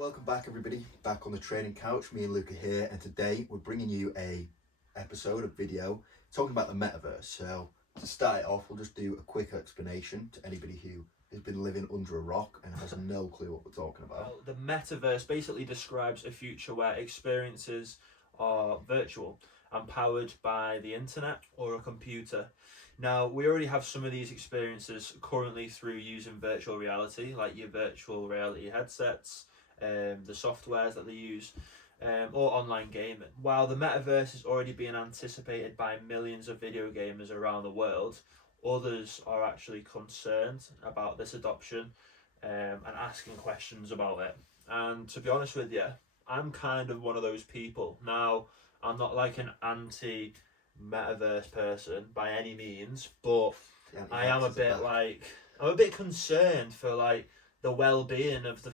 Welcome back everybody, back on the training couch. Me and Luke are here, and today we're bringing you a episode of video talking about the metaverse. So to start it off, we'll just do a quick explanation to anybody who has been living under a rock and has no clue what we're talking about. Well, the metaverse basically describes a future where experiences are virtual and powered by the internet or a computer. Now, we already have some of these experiences currently through using virtual reality, like your virtual reality headsets, the softwares that they use, or online gaming. While the metaverse is already being anticipated by millions of video gamers around the world, others are actually concerned about this adoption and asking questions about it. And to be honest with you, I'm kind of one of those people. Now, I'm not like an anti-metaverse person by any means, but I am a bit I'm a bit concerned for like the well-being of the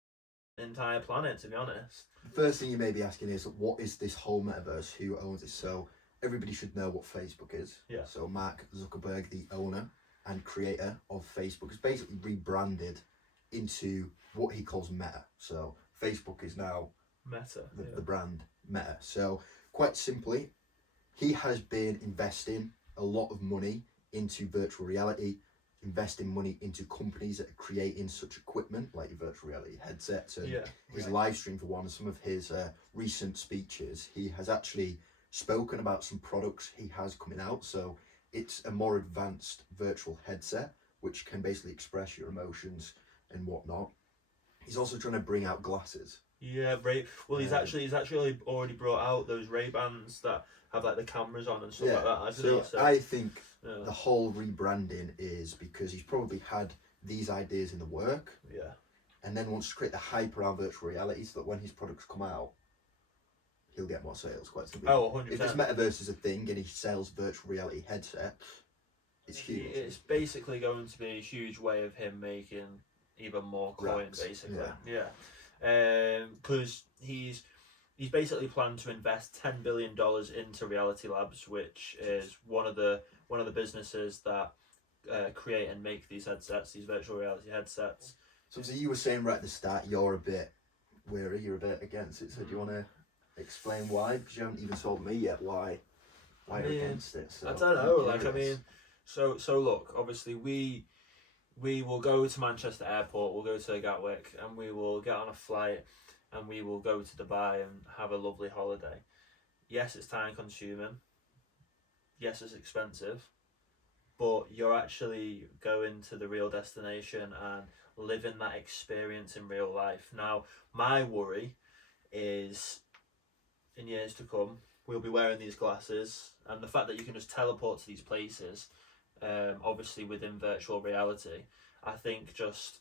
entire planet, to be honest. The first thing you may be asking is, what is this whole metaverse? Who owns it? So everybody should know what Facebook is. Yeah. So Mark Zuckerberg, the owner and creator of Facebook, has basically rebranded into what he calls Meta. So Facebook is now Meta, the brand Meta. So quite simply, he has been investing a lot of money into virtual reality, investing money into companies that are creating such equipment like your virtual reality headsets and his live stream for one of some of his recent speeches. He has actually spoken about some products he has coming out. So it's a more advanced virtual headset which can basically express your emotions and whatnot. He's also trying to bring out glasses. Yeah, right. Well, he's actually already brought out those Ray-Bans that have like the cameras on and stuff like that, hasn't he? So I think the whole rebranding is because he's probably had these ideas in the work. Yeah. And then wants to create the hype around virtual reality so that when his products come out, he'll get more sales, quite simply. Oh, 100%. If this metaverse is a thing and he sells virtual reality headsets, it's huge. It's basically going to be a huge way of him making even more coin, basically. Yeah. Because he's basically planned to invest $10 billion into Reality Labs, which is one of the businesses that create and make these headsets, these virtual reality headsets. So you were saying right at the start, you're a bit weary, you're a bit against it. So do you want to explain why? Because you haven't even told me yet why you're against it. So I don't know. So look, obviously we will go to Manchester Airport, we'll go to Gatwick, and we will get on a flight and we will go to Dubai and have a lovely holiday. Yes, it's time consuming. Yes, it's expensive. But you're actually going to the real destination and living that experience in real life. Now, my worry is in years to come, we'll be wearing these glasses, and the fact that you can just teleport to these places, obviously within virtual reality, I think just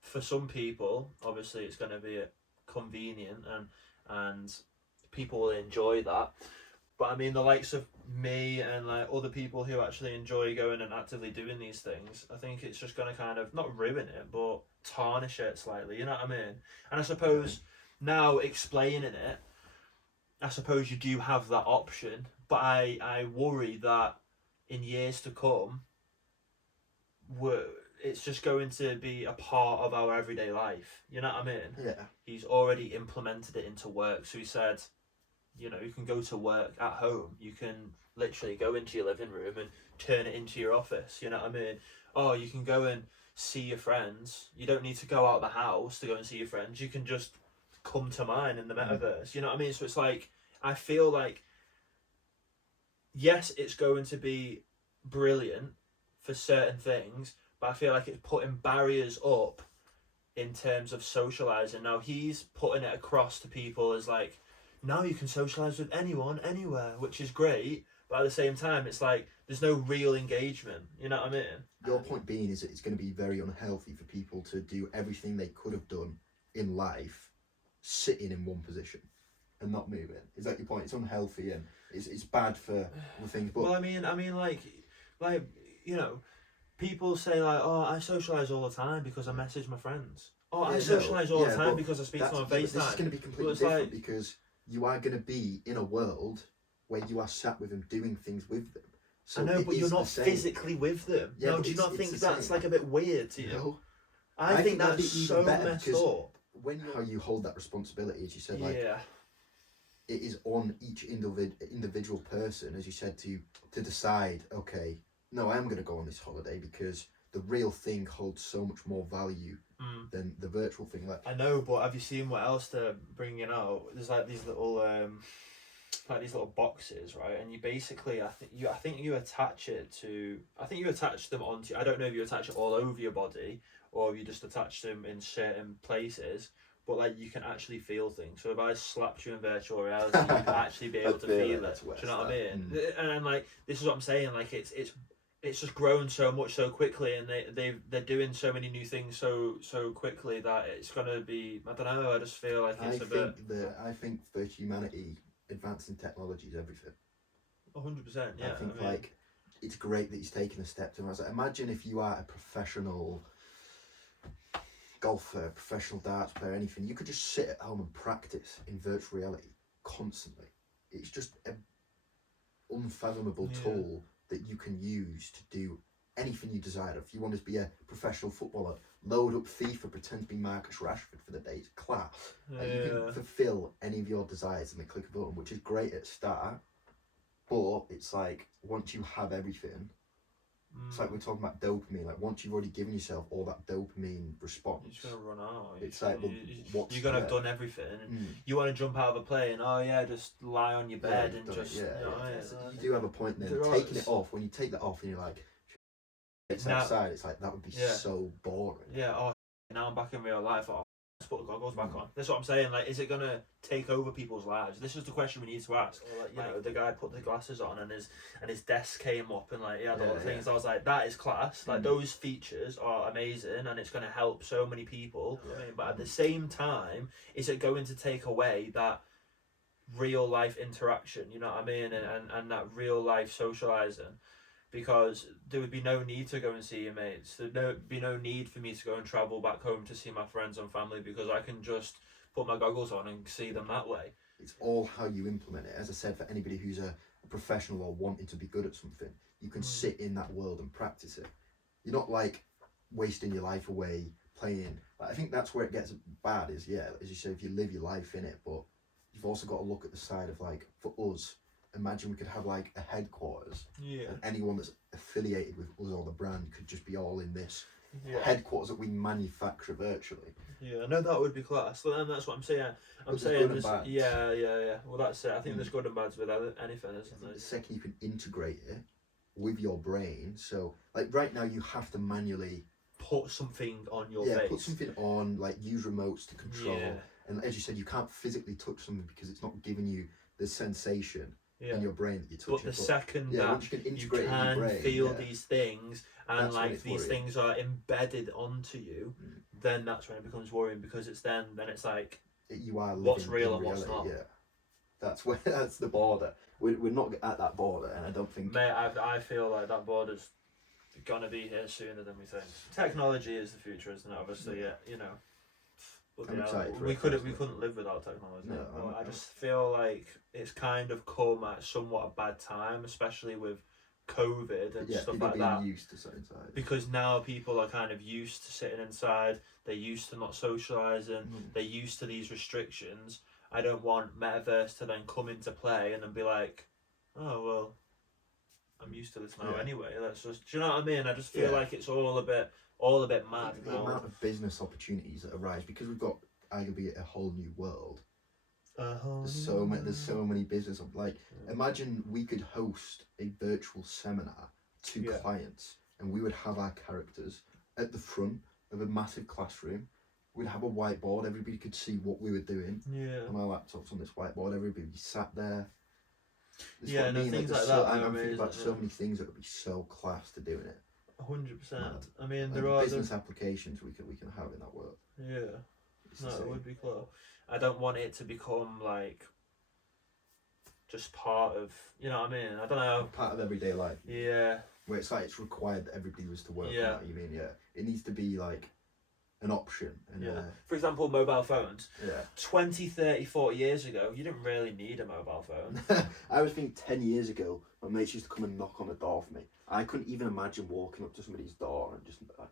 for some people, obviously it's going to be convenient and people will enjoy that. But I mean, the likes of me and like other people who actually enjoy going and actively doing these things, I think it's just going to kind of not ruin it, but tarnish it slightly. You know what I mean? And I suppose now explaining it, I suppose you do have that option, but I worry that in years to come, it's just going to be a part of our everyday life. You know what I mean? Yeah. He's already implemented it into work. So he said, you know, you can go to work at home. You can literally go into your living room and turn it into your office. You know what I mean? Oh, you can go and see your friends. You don't need to go out of the house to go and see your friends. You can just come to mine in the metaverse. You know what I mean? So it's like, I feel like, yes, it's going to be brilliant for certain things, but I feel like it's putting barriers up in terms of socializing. Now he's putting it across to people as like, now you can socialize with anyone, anywhere, which is great, but at the same time, it's like, there's no real engagement. You know what I mean? Your point being is that it's going to be very unhealthy for people to do everything they could have done in life, sitting in one position and not moving. Is that your point? It's unhealthy and it's bad for things. But well, I mean, like, you know, people say like, oh, I socialise all the time because I message my friends. Oh, I socialise all the time because I speak to them on FaceTime. This is going to be completely different because you are going to be in a world where you are sat with them doing things with them. So I know, but you're not physically with them. Yeah, no, do you not think that's like a bit weird to you? No. I think that's so messed up. how you hold that responsibility, as you said, like yeah. it is on each individual person, as you said, to decide, okay, no, I am going to go on this holiday because the real thing holds so much more value than the virtual thing. Like, I know, but have you seen what else they're bringing out? There's like these little boxes, right? And you basically, I think you attach them onto. I don't know if you attach it all over your body or if you just attach them in certain places. But like you can actually feel things. So if I slapped you in virtual reality, you can actually be able to feel it. Do you know what I mean? And I'm like, this is what I'm saying. Like it's just grown so much so quickly, and they're doing so many new things so quickly that it's gonna be. I don't know. I just feel like it's I think for humanity, advancing technology is everything. 100%. Yeah. I think like it's great that he's taken a step to. I was like, imagine if you are a professional golfer, professional darts player, anything, you could just sit at home and practice in virtual reality constantly. It's just an unfathomable tool that you can use to do anything you desire. If you want to be a professional footballer, load up FIFA, pretend to be Marcus Rashford for the day, it's class. Like, you can fulfill any of your desires in the click of a button, which is great at start, but it's like once you have everything, it's like we're talking about dopamine. Like once you've already given yourself all that dopamine response, you're just gonna run out. It's like, well, you're gonna have done everything. And you want to jump out of a plane? Oh yeah, just lie on your bed and just. You do have a point then. Taking it off, when you take that off and you're like, it's outside. It's like that would be so boring. Yeah. Oh, now I'm back in real life. Oh, let's put the goggles back on. That's what I'm saying. Like, is it gonna take over people's lives? This is the question we need to ask. Or like, you know, the guy put the glasses on and his desk came up and like he had all the things. I was like, that is class. Like those features are amazing and it's gonna help so many people. I mean, but at the same time, is it going to take away that real life interaction? You know what I mean? And that real life socializing. Because there would be no need to go and see your mates. There'd be no need for me to go and travel back home to see my friends and family because I can just put my goggles on and see them that way. It's all how you implement it. As I said, for anybody who's a professional or wanting to be good at something, you can sit in that world and practice it. You're not like wasting your life away playing. Like, I think that's where it gets bad is, as you say, if you live your life in it, but you've also got to look at the side of like, for us, imagine we could have like a headquarters and anyone that's affiliated with us or the brand could just be all in this headquarters that we manufacture virtually. I know that would be class. And that's what I'm saying. I'm saying this. Well, that's it. I think there's good and bads with anything, isn't there? The second you can integrate it with your brain, so like right now you have to manually put something on your face. Put something on, like use remotes to control. And as you said, you can't physically touch something because it's not giving you the sensation in your brain that you're touching. But the second that you can feel these things and like these things are embedded onto you, then that's when it becomes worrying because it's then it's like you are what's real and what's not. That's the border. We're not at that border, and I don't think. Mate, I feel like that border's gonna be here sooner than we think. Technology is the future, isn't it? Obviously, you know. But we couldn't live without technology. No, I just feel like it's kind of come at somewhat a bad time, especially with COVID and stuff like that. Used to sitting inside. Because now people are kind of used to sitting inside. They're used to not socialising. They're used to these restrictions. I don't want MetaVerse to then come into play and then be like, oh well, I'm used to this now anyway. Let's just, do you know what I mean? I just feel like it's all a bit mad. The amount of business opportunities that arise because we've got arguably a whole new world. There's so many business. Like, imagine we could host a virtual seminar to clients, and we would have our characters at the front of a massive classroom. We'd have a whiteboard. Everybody could see what we were doing. On our laptops on this whiteboard, everybody sat there. Things like that. I'm thinking about so many things that would be so class to doing it. 100%. I mean, like there are business applications we can have in that world. It would be cool. I don't want it to become like just part of, you know what I mean? I don't know. Part of everyday life. Where it's like it's required that everybody was to work on that. You mean it needs to be like an option. And, for example, mobile phones. 20, 30, 40 years ago, you didn't really need a mobile phone. I was thinking 10 years ago, my mates used to come and knock on the door for me. I couldn't even imagine walking up to somebody's door and just like...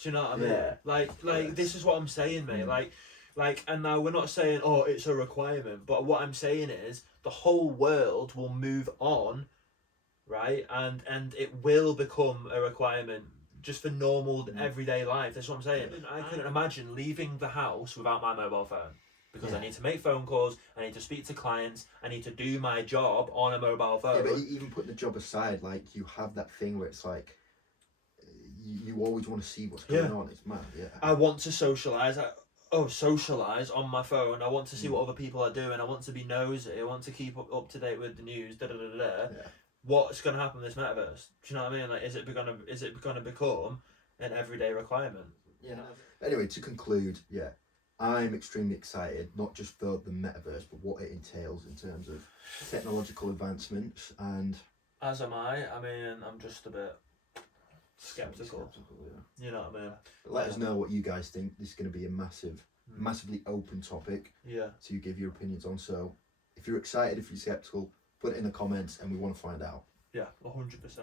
Do you know what I mean? Like this is what I'm saying, mate. Like, Like, and now we're not saying, oh, it's a requirement, but what I'm saying is the whole world will move on, right? And it will become a requirement just for normal everyday life. That's what I'm saying. I couldn't imagine leaving the house without my mobile phone. Because I need to make phone calls, I need to speak to clients, I need to do my job on a mobile phone. Yeah, but even putting the job aside, like, you have that thing where it's like, you always want to see what's going on. It's mad, I want to socialise. Socialise on my phone. I want to see what other people are doing. I want to be nosy. I want to keep up to date with the news. What's going to happen in this metaverse? Do you know what I mean? Like, is it gonna become an everyday requirement? Yeah. Anyway, to conclude, I'm extremely excited, not just for the metaverse, but what it entails in terms of technological advancements, and as am I. I mean, I'm just a bit skeptical. You know what I mean? Let us know what you guys think. This is going to be a massively open topic to give your opinions on. So if you're excited, if you're skeptical, put it in the comments and we want to find out. Yeah, 100%.